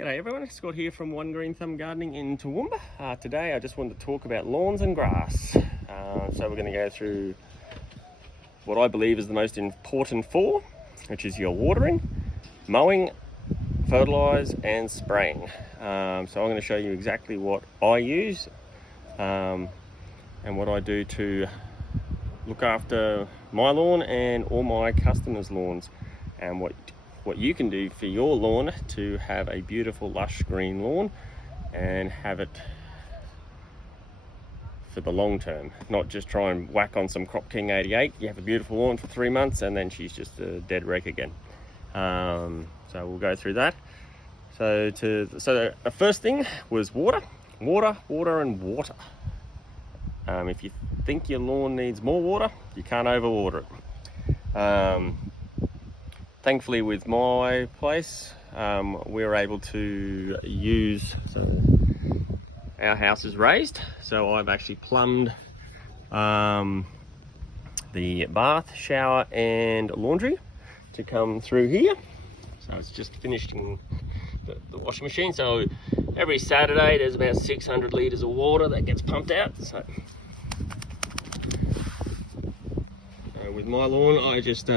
G'day everyone, Scott here from One Green Thumb Gardening in Toowoomba. Today I just wanted to talk about lawns and grass. So we're going to go through what I believe is the most important four, which is your watering, mowing, fertilize and spraying. So I'm going to show you exactly what I use and what I do to look after my lawn and all my customers' lawns, and what you can do for your lawn to have a beautiful lush green lawn and have it for the long term, not just try and whack on some Crop King 88. You have a beautiful lawn for 3 months and then she's just a dead wreck again. So we'll go through that. So the first thing was water. If you think your lawn needs more water, you can't overwater it. Thankfully with my place, we're able to use, so our house is raised, so I've actually plumbed the bath, shower and laundry to come through here. So it's just finished in the washing machine. So every Saturday there's about 600 litres of water that gets pumped out. So with my lawn I just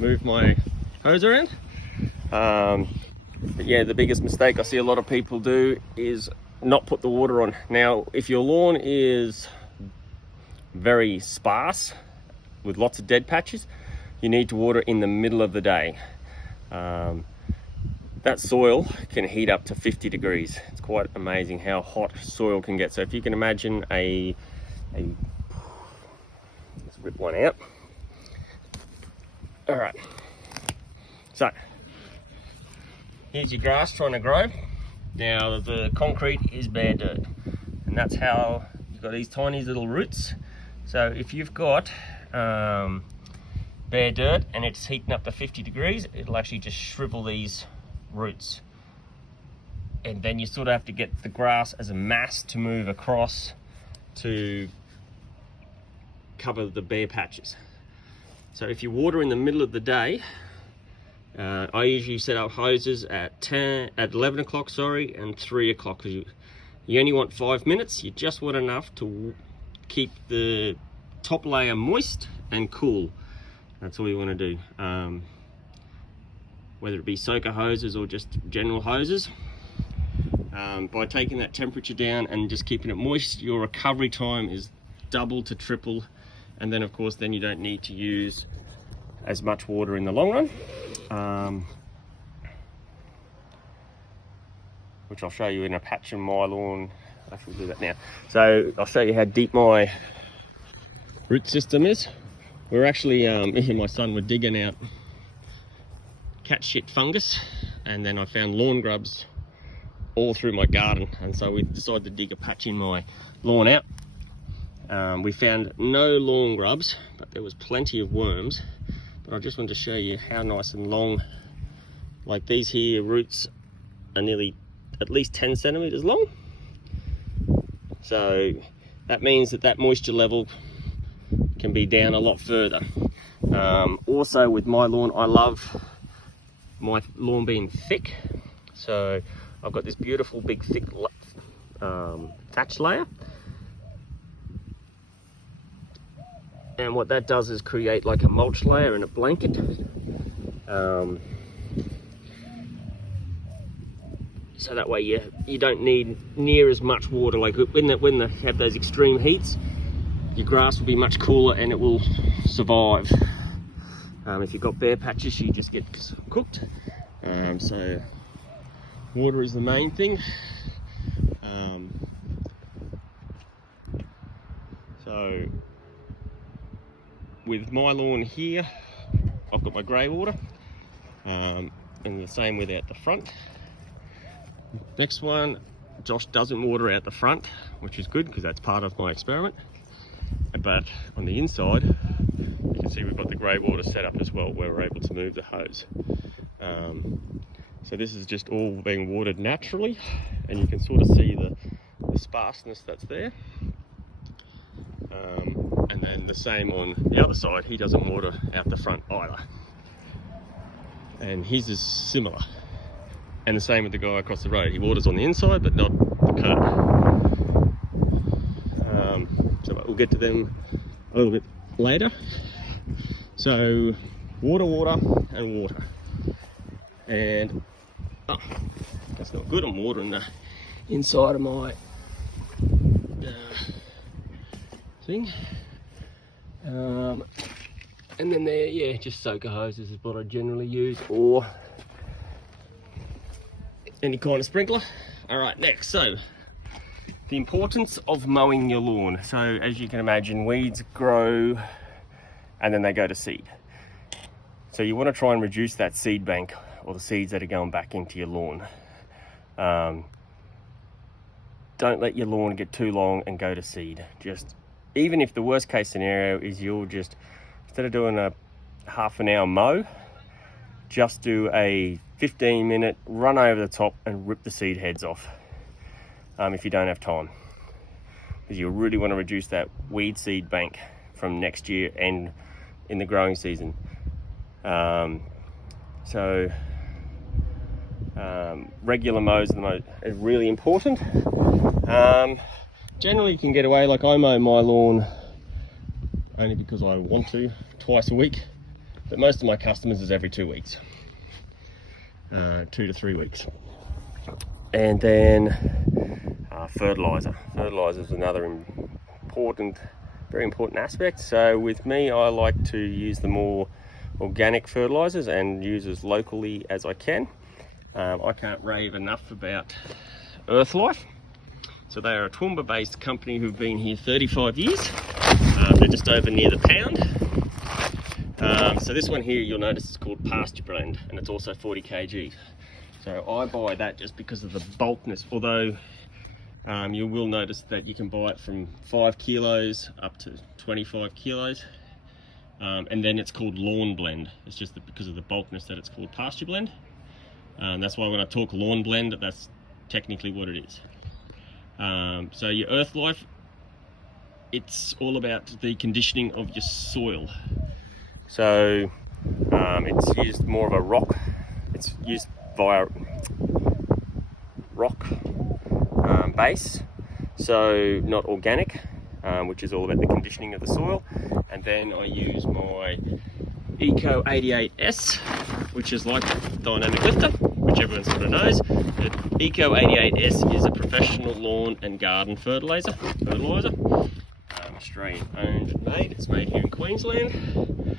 move my hose around. But yeah, the biggest mistake I see a lot of people do is not put the water on. Now, if your lawn is very sparse with lots of dead patches, you need to water in the middle of the day. That soil can heat up to 50 degrees. It's quite amazing how hot soil can get. So if you can imagine let's rip one out. All right, so here's your grass trying to grow. Now the concrete is bare dirt, and that's how you've got these tiny little roots. So if you've got bare dirt and it's heating up to 50 degrees, it'll actually just shrivel these roots. And then you sort of have to get the grass as a mass to move across to cover the bare patches. So if you water in the middle of the day, I usually set up hoses at 11 o'clock, and 3 o'clock. You only want 5 minutes. You just want enough to keep the top layer moist and cool. That's all you want to do. Whether it be soaker hoses or just general hoses. By taking that temperature down and just keeping it moist, your recovery time is double to triple. And then of course, then you don't need to use as much water in the long run, which I'll show you in a patch in my lawn. I shall do that now. So I'll show you how deep my root system is. We're actually, me and my son were digging out cat shit fungus, and then I found lawn grubs all through my garden, and so we decided to dig a patch in my lawn out. We found no lawn grubs, but there was plenty of worms. But I just wanted to show you how nice and long, like these here roots are nearly at least 10 centimeters long. So that means that moisture level can be down a lot further. Also with my lawn, I love my lawn being thick. So I've got this beautiful big thick thatch layer. And what that does is create like a mulch layer and a blanket. So that way you don't need near as much water. Like when they have those extreme heats, your grass will be much cooler and it will survive. If you've got bare patches, you just get cooked. So water is the main thing. So with my lawn here, I've got my grey water, and the same with out the front. Next one, Josh doesn't water out the front, which is good because that's part of my experiment. But on the inside, you can see we've got the grey water set up as well, where we're able to move the hose. So this is just all being watered naturally, and you can sort of see the sparseness that's there. And then the same on the other side, he doesn't water out the front either. And his is similar. And the same with the guy across the road. He waters on the inside, but not the curb. So we'll get to them a little bit later. So water, and water. And oh, that's not good. I'm watering the inside of my thing. And then there, yeah, just soaker hoses is what I generally use, or any kind of sprinkler. All right, next, so the importance of mowing your lawn. So as you can imagine, weeds grow and then they go to seed. So you want to try and reduce that seed bank, or the seeds that are going back into your lawn. Don't let your lawn get too long and go to seed. Just, even if the worst case scenario is you'll just, instead of doing a half an hour mow, just do a 15-minute run over the top and rip the seed heads off, if you don't have time, because you really want to reduce that weed seed bank from next year and in the growing season. Regular mows are really important. Generally you can get away, like I mow my lawn only because I want to, twice a week, but most of my customers is every 2 weeks, 2 to 3 weeks. And then fertilizer. Fertilizer is another very important aspect. So with me, I like to use the more organic fertilizers and use as locally as I can. I can't rave enough about Earthlife. So they are a Toowoomba based company who've been here 35 years. They're just over near the pound. So this one here, you'll notice it's called Pasture Blend, and it's also 40 kg. So I buy that just because of the bulkness, although you will notice that you can buy it from 5 kilos up to 25 kilos. And then it's called Lawn Blend. It's just because of the bulkness that it's called Pasture Blend. That's why when I talk Lawn Blend, that's technically what it is. So your Earthlife, it's all about the conditioning of your soil. So it's used more of a rock. It's used via rock base, so not organic, which is all about the conditioning of the soil. And then I use my Eco 88S, which is like dynamic lifter, which everyone sort of knows. The Eco 88S is a professional lawn and garden fertilizer. Australian owned and made. It's made here in Queensland.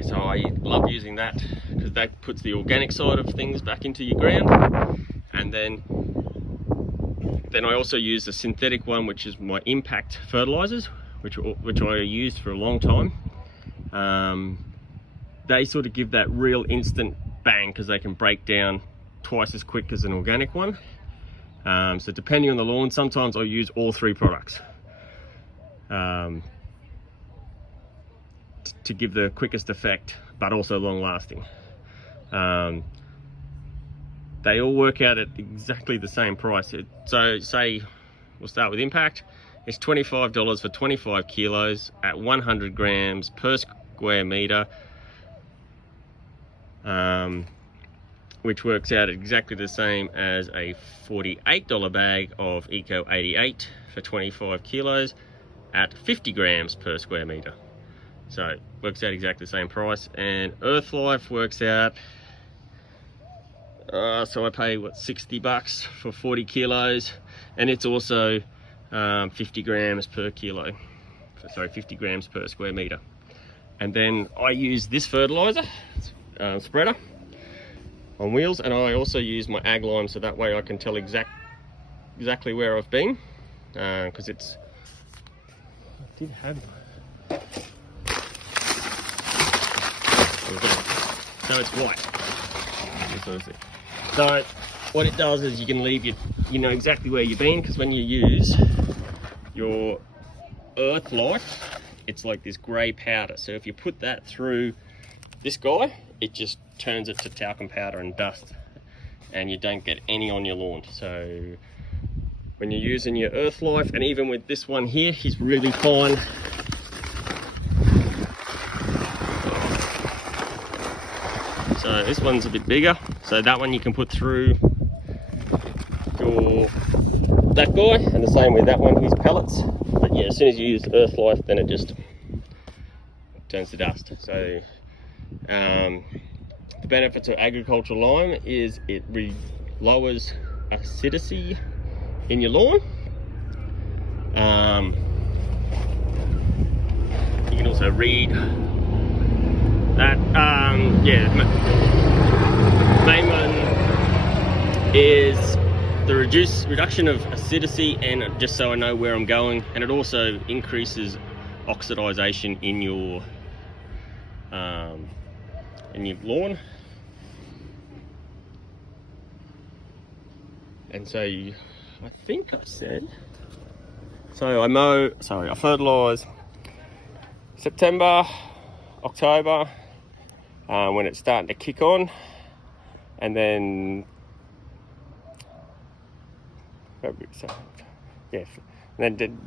So I love using that because that puts the organic side of things back into your ground. And then I also use a synthetic one, which is my impact fertilizers, which I used for a long time. They sort of give that real instant bang because they can break down twice as quick as an organic one. So depending on the lawn, sometimes I use all 3 products to give the quickest effect, but also long lasting. They all work out at exactly the same price. So say, we'll start with impact. It's $25 for 25 kilos at 100 grams per square meter, which works out exactly the same as a $48 bag of Eco 88 for 25 kilos at 50 grams per square meter. So it works out exactly the same price. And Earthlife works out, so I pay what, $60 for 40 kilos, and it's also 50 grams per kilo, sorry, 50 grams per square meter. And then I use this fertilizer spreader on wheels, and I also use my ag lime, so that way I can tell exactly where I've been, because it's, I did have, so it's white. So what it does is you can leave you know exactly where you've been, because when you use your Earthlife, it's like this grey powder. So if you put that through this guy, it just turns it to talcum powder and dust, and you don't get any on your lawn. So when you're using your Earthlife, and even with this one here, he's really fine. So this one's a bit bigger. So that one you can put through that guy, and the same with that one, his pellets. But yeah, as soon as you use Earth Life, then it just turns to dust. So the benefits of agricultural lime is it lowers acidity in your lawn. You can also read that main one is the reduction of acidity, and just so I know where I'm going, and it also increases oxidization in your lawn. And so I think I said, so I fertilize September, October, when it's starting to kick on, and then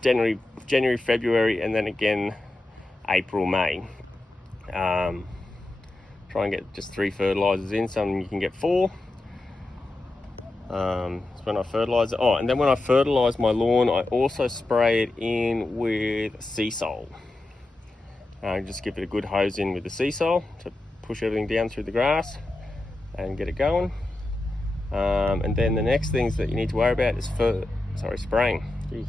January, February, and then again April, May. Try and get just 3 fertilizers in. Some you can get 4. It's when I fertilize it. Oh, and then when I fertilize my lawn, I also spray it in with sea salt. Just give it a good hose in with the sea salt to push everything down through the grass and get it going. And then the next things that you need to worry about is spraying. Jeez.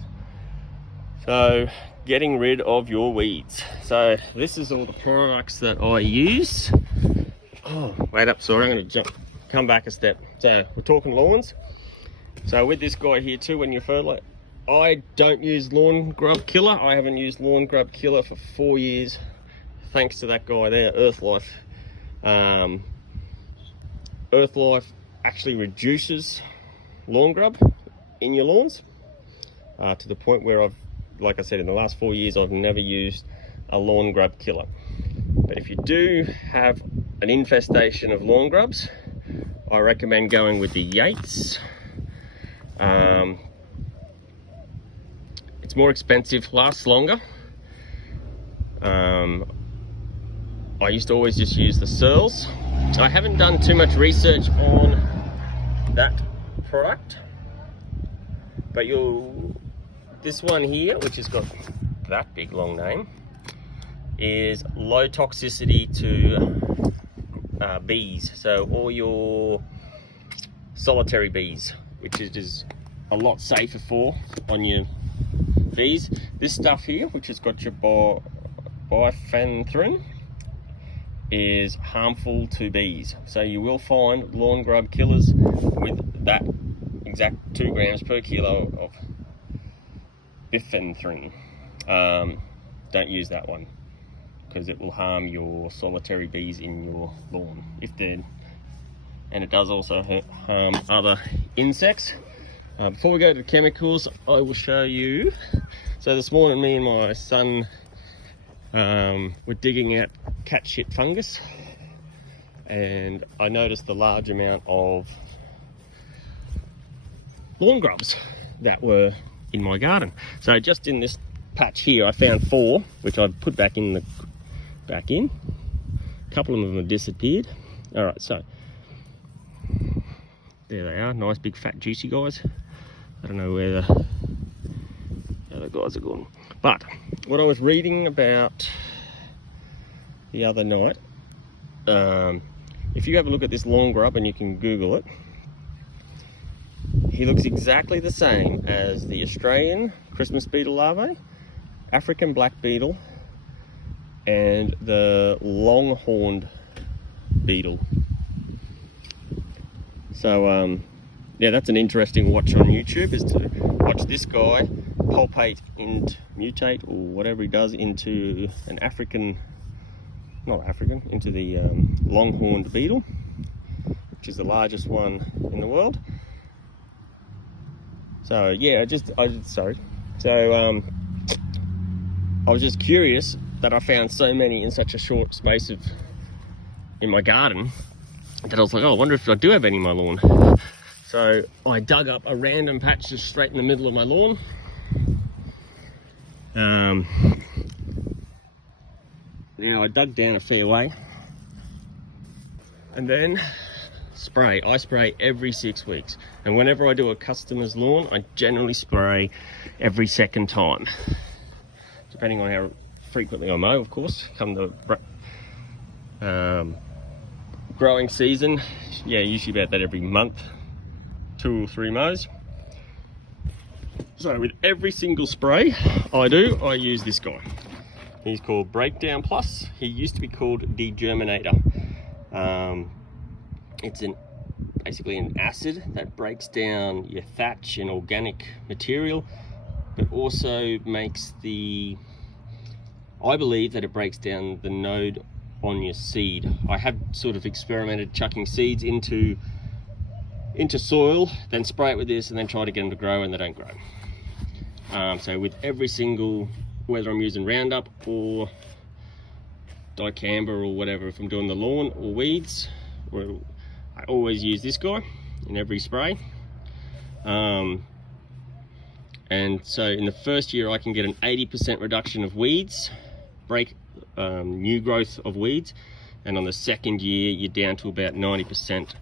So getting rid of your weeds. So this is all the products that I use. Oh, wait up, sorry, I'm going to come back a step. So we're talking lawns. So with this guy here too, when you fertilize, I don't use lawn grub killer. I haven't used lawn grub killer for 4 years, thanks to that guy there, Earth Life. Earth Life actually reduces lawn grub in your lawns to the point where like I said, in the last 4 years, I've never used a lawn grub killer. But if you do have an infestation of lawn grubs, I recommend going with the Yates. It's more expensive, lasts longer. I used to always just use the Searles. I haven't done too much research on that product, but this one here, which has got that big long name, is low toxicity to bees. So all your solitary bees, which is a lot safer on your bees. This stuff here, which has got your bifenthrin, is harmful to bees. So you will find lawn grub killers with that exact 2 grams per kilo of bifenthrin. Don't use that one, because it will harm your solitary bees in your lawn, and it does also harm other insects. Before we go to the chemicals, I will show you. So this morning, me and my son were digging out cat shit fungus, and I noticed the large amount of lawn grubs that were in my garden. So just in this patch here, I found 4, which I've put back in. A couple of them have disappeared. All right, so there they are, nice big fat juicy guys. I don't know where the other guys are gone. But what I was reading about the other night, if you have a look at this lawn grub, and you can Google it, he looks exactly the same as the Australian Christmas beetle larvae, African black beetle, and the Longhorn Beetle. So yeah, that's an interesting watch on YouTube, is to watch this guy mutate or whatever he does into an into the Longhorn Beetle, which is the largest one in the world. So yeah, I was just curious that I found so many in such a short space in my garden, that I was like, oh, I wonder if I do have any in my lawn. So I dug up a random patch just straight in the middle of my lawn. I dug down a fair way, And then spray. I spray every 6 weeks. And whenever I do a customer's lawn, I generally spray every second time. Depending on how frequently I mow, of course. Come the growing season, yeah, usually about that every month, 2 or 3 mows. So with every single spray I do, I use this guy. He's called Breakdown Plus. He used to be called Degerminator. It's basically an acid that breaks down your thatch and organic material, but also makes I believe that it breaks down the node on your seed. I have sort of experimented chucking seeds into soil, then spray it with this and then try to get them to grow, and they don't grow. So with every single, whether I'm using Roundup or dicamba or whatever, if I'm doing the lawn or weeds, I always use this guy in every spray. And so in the first year I can get an 80% reduction of weeds, new growth of weeds, and on the second year you're down to about 90%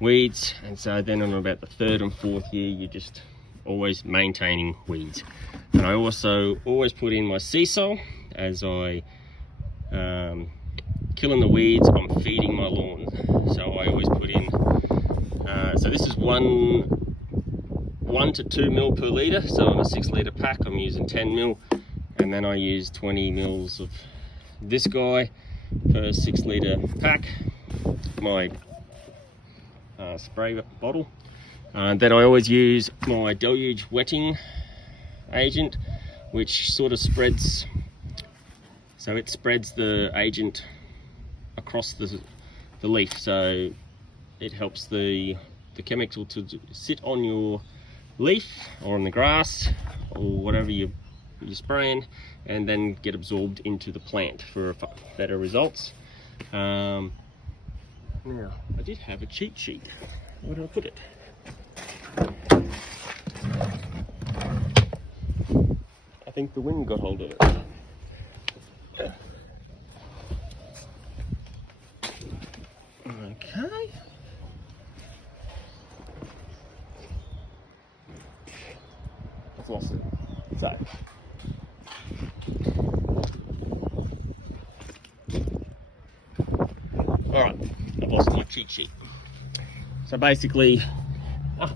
weeds, and so then on about the third and fourth year you're just always maintaining weeds. And I also always put in my sea soil as I killing the weeds, I'm feeding my lawn, so I always put in so this is 1 to 2 mil per litre, so on a 6 litre pack I'm using 10 mil, and then I use 20 mils of this guy per 6 litre pack, my spray bottle. Then I always use my deluge wetting agent, which sort of spreads, so it spreads the agent across the leaf, so it helps the chemical to sit on your leaf or on the grass or whatever you're spraying, and then get absorbed into the plant for better results. Now, I did have a cheat sheet. Where did I put it? I think the wind got hold of it. Okay. I've lost it. So. Alright, I've lost my cheat sheet. So basically,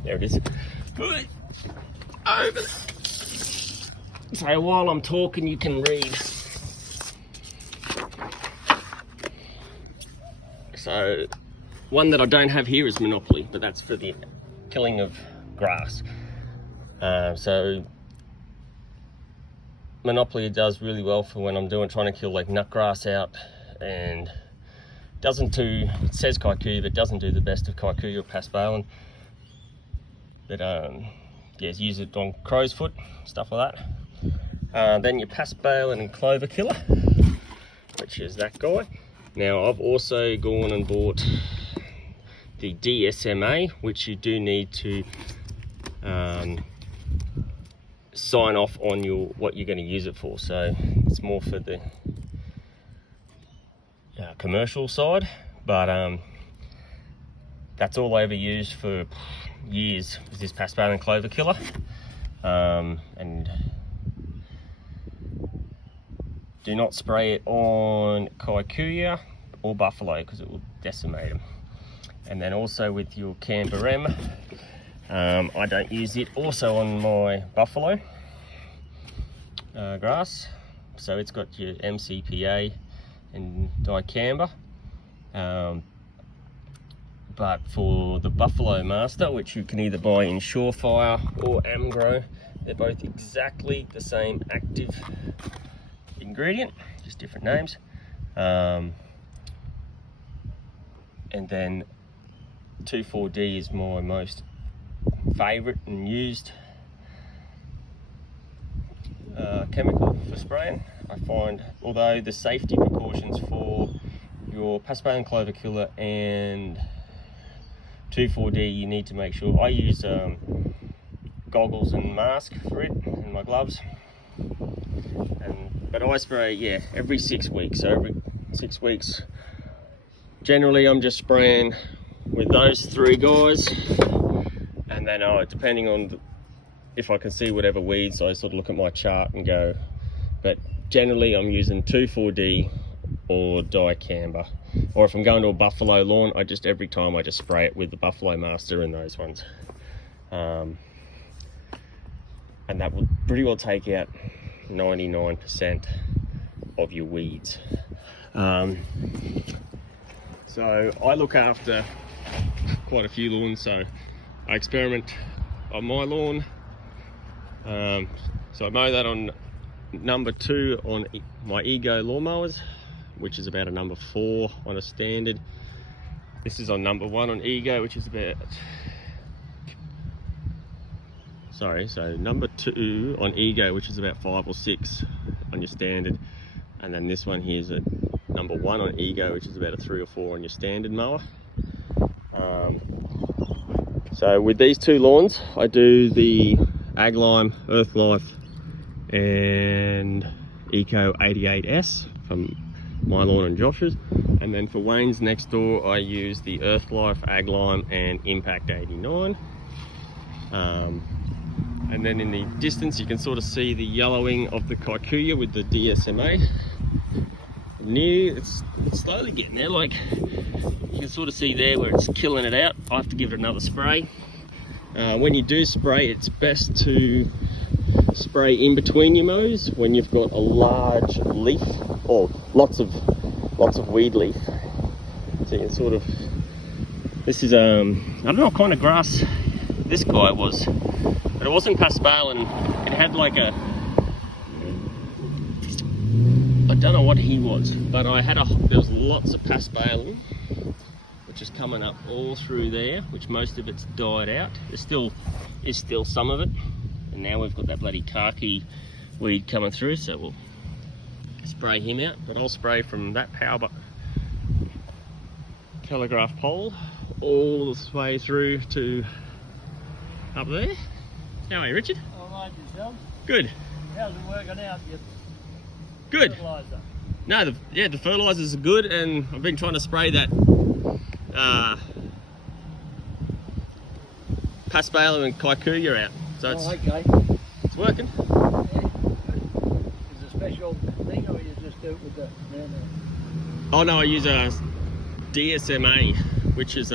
there it is. Over there. So while I'm talking, you can read. So one that I don't have here is Monopoly, but that's for the killing of grass. So Monopoly does really well for when I'm trying to kill like nutgrass out, and it says kikuyu, but doesn't do the best of kikuyu or paspalin. But yes, use it on crow's foot, stuff like that. Then your paspalin and clover killer, which is that guy. Now I've also gone and bought the DSMA, which you do need to sign off on what you're going to use it for. So it's more for the commercial side, but that's all I ever used for years, was this paspalin clover killer. And do not spray it on kikuyu or buffalo because it will decimate them. And then also with your Camber M, I don't use it also on my buffalo grass, so it's got your MCPA and dicamba. But for the Buffalo Master, which you can either buy in Surefire or Amgrow, they're both exactly the same active ingredient, just different names. And then 2,4-D is my most favourite and used chemical for spraying. I find, although the safety precautions for your paspalin clover killer and 2,4-D, you need to make sure. I use goggles and mask for it, and my gloves. But I spray, every 6 weeks. So every 6 weeks generally I'm just spraying with those 3 guys, and then depending on if I can see whatever weeds, I sort of look at my chart and go, but generally I'm using 2,4-D or dicamba, or if I'm going to a buffalo lawn, every time I just spray it with the Buffalo Master and those ones, and that will pretty well take out 99% of your weeds. So I look after quite a few lawns, so I experiment on my lawn. So I mow that on number 2 on my Ego lawnmowers, which is about a number 4 on a standard. This is on number 1 on Ego, which is about, so number 2 on Ego, which is about 5 or 6 on your standard. And then this one here is at number 1 on Ego, which is about a 3 or 4 on your standard mower. So with these 2 lawns, I do the Ag Lime, Earth Life and Eco 88S from my lawn and Josh's. And then for Wayne's next door, I use the Earth Life, Ag Lime and Impact 89. And then in the distance, you can sort of see the yellowing of the kikuyu with the DSMA. It's slowly getting there, like you can sort of see there where it's killing it out. I have to give it another spray. When you do spray, it's best to spray in between your mows when you've got a large leaf or lots of weed leaf. So you can sort of, this is I don't know what kind of grass this guy was, but it wasn't paspal, and it had like a, I don't know what he was, but there was lots of paspalum, which is coming up all through there, which most of it's died out. There still is some of it, and now we've got that bloody khaki weed coming through, so we'll spray him out. But I'll spray from that power telegraph pole all the way through to up there. How are you, Richard? All right, yourself? Good. How's it working out? Good. Fertilizer? No, the fertilizers are good, and I've been trying to spray that paspalum and kikuyu out. So okay. It's working. Yeah. Is it a special thing, or you just do it with the... Oh no, I use a DSMA, which is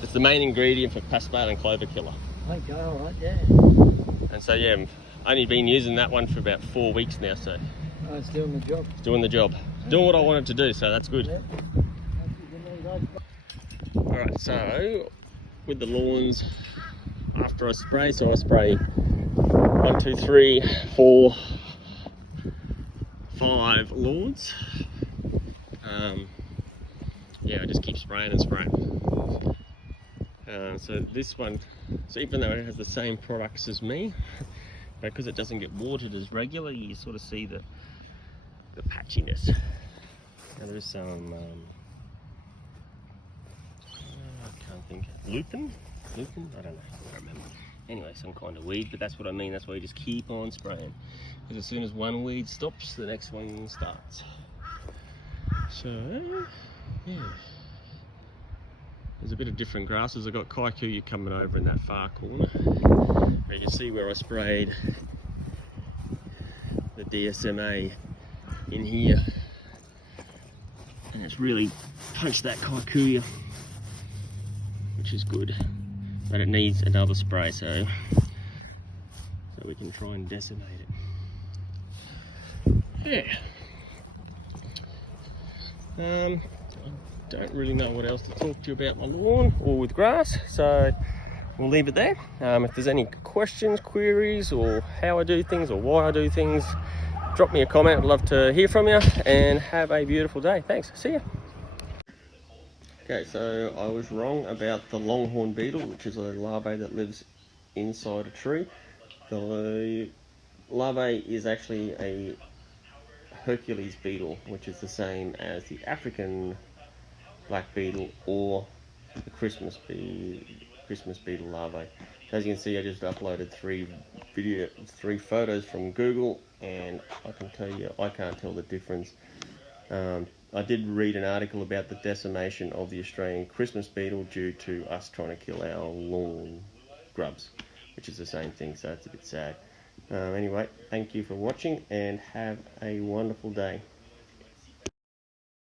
it's the main ingredient for paspalum and clover killer. Okay, all right, yeah. And so yeah, I've only been using that one for about 4 weeks now, so Oh, it's doing the job. it's doing the job. It's doing what I wanted to do, so that's good. Yeah. Alright, so with the lawns, after I spray, so I spray 1, 2, 3, 4, 5 lawns. Yeah, I just keep spraying and spraying. So this one, so even though it has the same products as me, because it doesn't get watered as regularly, you sort of see the patchiness. Now there's some, I can't think, lupin? I don't know, I don't remember. Anyway, some kind of weed, but that's what I mean. That's why you just keep on spraying, because as soon as one weed stops, the next one starts. So yeah, there's a bit of different grasses. I've got kikuyu coming over in that far corner. You can see where I sprayed the DSMA in here, and it's really punched that kikuyu, which is good, but it needs another spray, so we can try and decimate it. Yeah. I don't really know what else to talk to you about my lawn or with grass, so we'll leave it there. If there's any questions, queries, or how I do things or why I do things, drop me a comment. I'd love to hear from you, and have a beautiful day. Thanks. See ya. Okay, so I was wrong about the Longhorn Beetle, which is a larvae that lives inside a tree. The larvae is actually a Hercules beetle, which is the same as the African black beetle or the Christmas beetle larvae. As you can see, I just uploaded 3 photos from Google and I can tell you, I can't tell the difference. I did read an article about the decimation of the Australian Christmas beetle due to us trying to kill our lawn grubs, which is the same thing, so it's a bit sad. Anyway, thank you for watching and have a wonderful day.